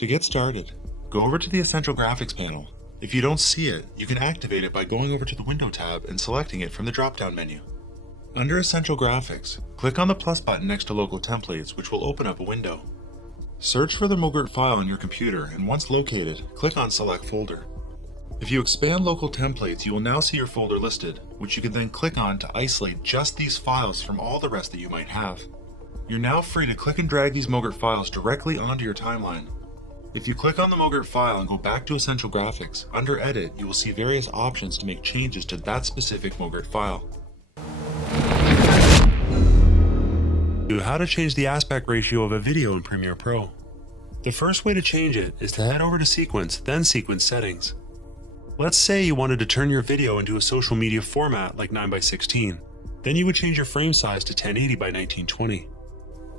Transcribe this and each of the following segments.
To get started, go over to the Essential Graphics panel. If you don't see it, you can activate it by going over to the Window tab and selecting it from the drop-down menu. Under Essential Graphics, click on the plus button next to Local Templates, which will open up a window. Search for the MOGRT file on your computer, and once located, click on Select Folder. If you expand Local Templates, you will now see your folder listed, which you can then click on to isolate just these files from all the rest that you might have. You're now free to click and drag these MOGRT files directly onto your timeline. If you click on the MOGRT file and go back to Essential Graphics, under Edit, you will see various options to make changes to that specific MOGRT file. How to change the aspect ratio of a video in Premiere Pro. The first way to change it is to head over to Sequence, then Sequence Settings. Let's say you wanted to turn your video into a social media format like 9:16. Then you would change your frame size to 1080 by 1920.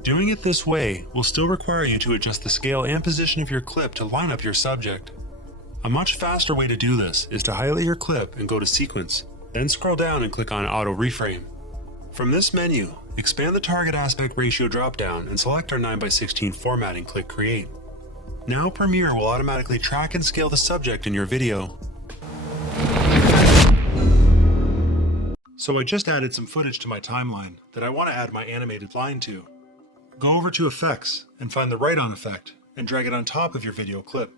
Doing it this way will still require you to adjust the scale and position of your clip to line up your subject. A much faster way to do this is to highlight your clip and go to Sequence, then scroll down and click on Auto Reframe. From this menu, expand the target aspect ratio dropdown and select our 9:16 format and click Create. Now Premiere will automatically track and scale the subject in your video. So I just added some footage to my timeline that I want to add my animated line to. Go over to Effects and find the Write-On effect and drag it on top of your video clip.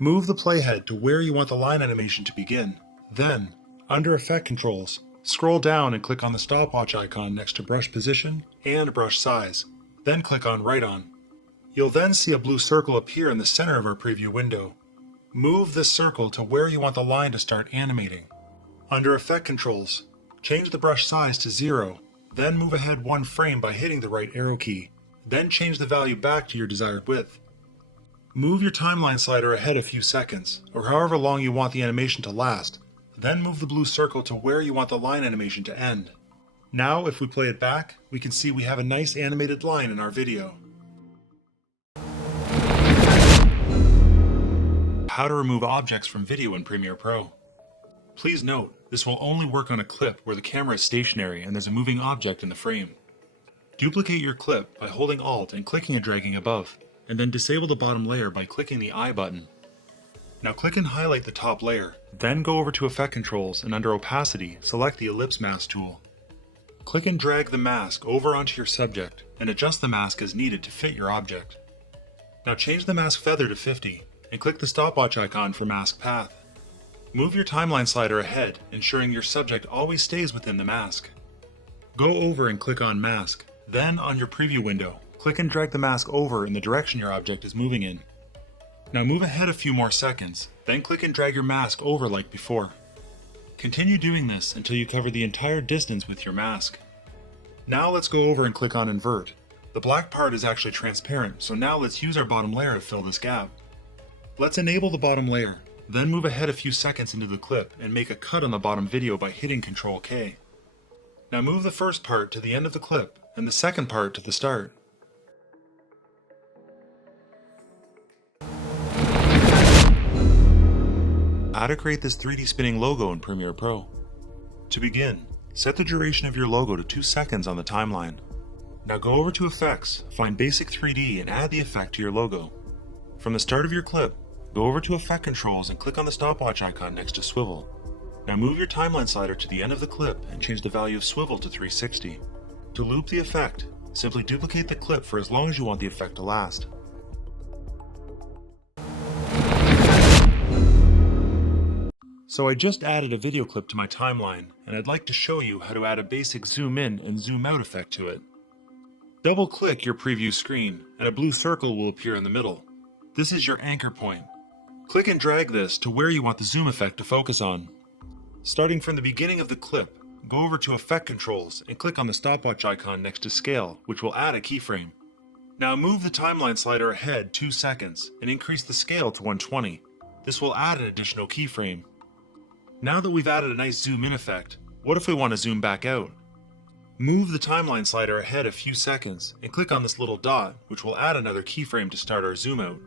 Move the playhead to where you want the line animation to begin. Then, under Effect Controls, scroll down and click on the stopwatch icon next to Brush Position and Brush Size. Then click on Write-On. You'll then see a blue circle appear in the center of our preview window. Move this circle to where you want the line to start animating. Under Effect Controls, change the brush size to 0, then move ahead one frame by hitting the right arrow key. Then change the value back to your desired width. Move your timeline slider ahead a few seconds, or however long you want the animation to last. Then move the blue circle to where you want the line animation to end. Now, if we play it back, we can see we have a nice animated line in our video. How to remove objects from video in Premiere Pro. Please note, this will only work on a clip where the camera is stationary and there's a moving object in the frame. Duplicate your clip by holding Alt and clicking and dragging above, and then disable the bottom layer by clicking the I button. Now click and highlight the top layer, then go over to Effect Controls and under Opacity, select the Ellipse Mask tool. Click and drag the mask over onto your subject and adjust the mask as needed to fit your object. Now change the mask feather to 50 and click the stopwatch icon for mask path. Move your timeline slider ahead, ensuring your subject always stays within the mask. Go over and click on Mask. Then, on your preview window, click and drag the mask over in the direction your object is moving in. Now move ahead a few more seconds, then click and drag your mask over like before. Continue doing this until you cover the entire distance with your mask. Now let's go over and click on Invert. The black part is actually transparent, so now let's use our bottom layer to fill this gap. Let's enable the bottom layer, then move ahead a few seconds into the clip and make a cut on the bottom video by hitting Ctrl K. Now move the first part to the end of the clip and the second part to the start. How to create this 3D spinning logo in Premiere Pro. To begin, set the duration of your logo to 2 seconds on the timeline. Now go over to Effects, find Basic 3D and add the effect to your logo. From the start of your clip, go over to Effect Controls and click on the stopwatch icon next to Swivel. Now move your timeline slider to the end of the clip and change the value of Swivel to 360. To loop the effect, simply duplicate the clip for as long as you want the effect to last. So I just added a video clip to my timeline, and I'd like to show you how to add a basic zoom in and zoom out effect to it. Double-click your preview screen, and a blue circle will appear in the middle. This is your anchor point. Click and drag this to where you want the zoom effect to focus on. Starting from the beginning of the clip, go over to Effect Controls and click on the stopwatch icon next to Scale, which will add a keyframe. Now move the timeline slider ahead 2 seconds and increase the scale to 120. This will add an additional keyframe. Now that we've added a nice zoom in effect, what if we want to zoom back out? Move the timeline slider ahead a few seconds and click on this little dot, which will add another keyframe to start our zoom out.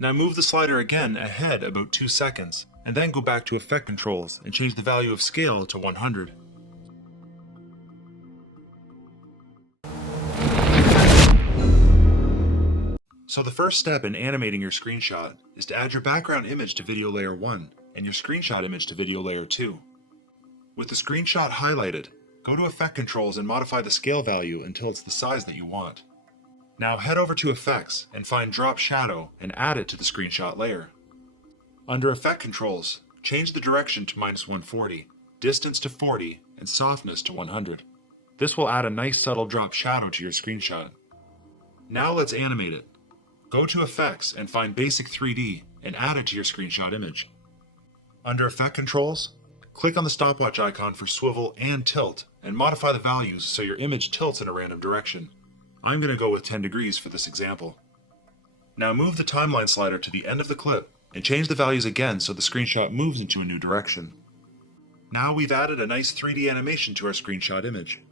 Now move the slider again ahead about 2 seconds, and then go back to Effect Controls and change the value of Scale to 100. So the first step in animating your screenshot is to add your background image to video layer 1 and your screenshot image to video layer 2. With the screenshot highlighted, go to Effect Controls and modify the scale value until it's the size that you want. Now head over to Effects and find Drop Shadow and add it to the screenshot layer. Under Effect Controls, change the direction to -140, distance to 40, and softness to 100. This will add a nice subtle drop shadow to your screenshot. Now let's animate it. Go to Effects and find Basic 3D and add it to your screenshot image. Under Effect Controls, click on the stopwatch icon for swivel and tilt and modify the values so your image tilts in a random direction. I'm going to go with 10 degrees for this example. Now move the timeline slider to the end of the clip and change the values again so the screenshot moves into a new direction. Now we've added a nice 3D animation to our screenshot image.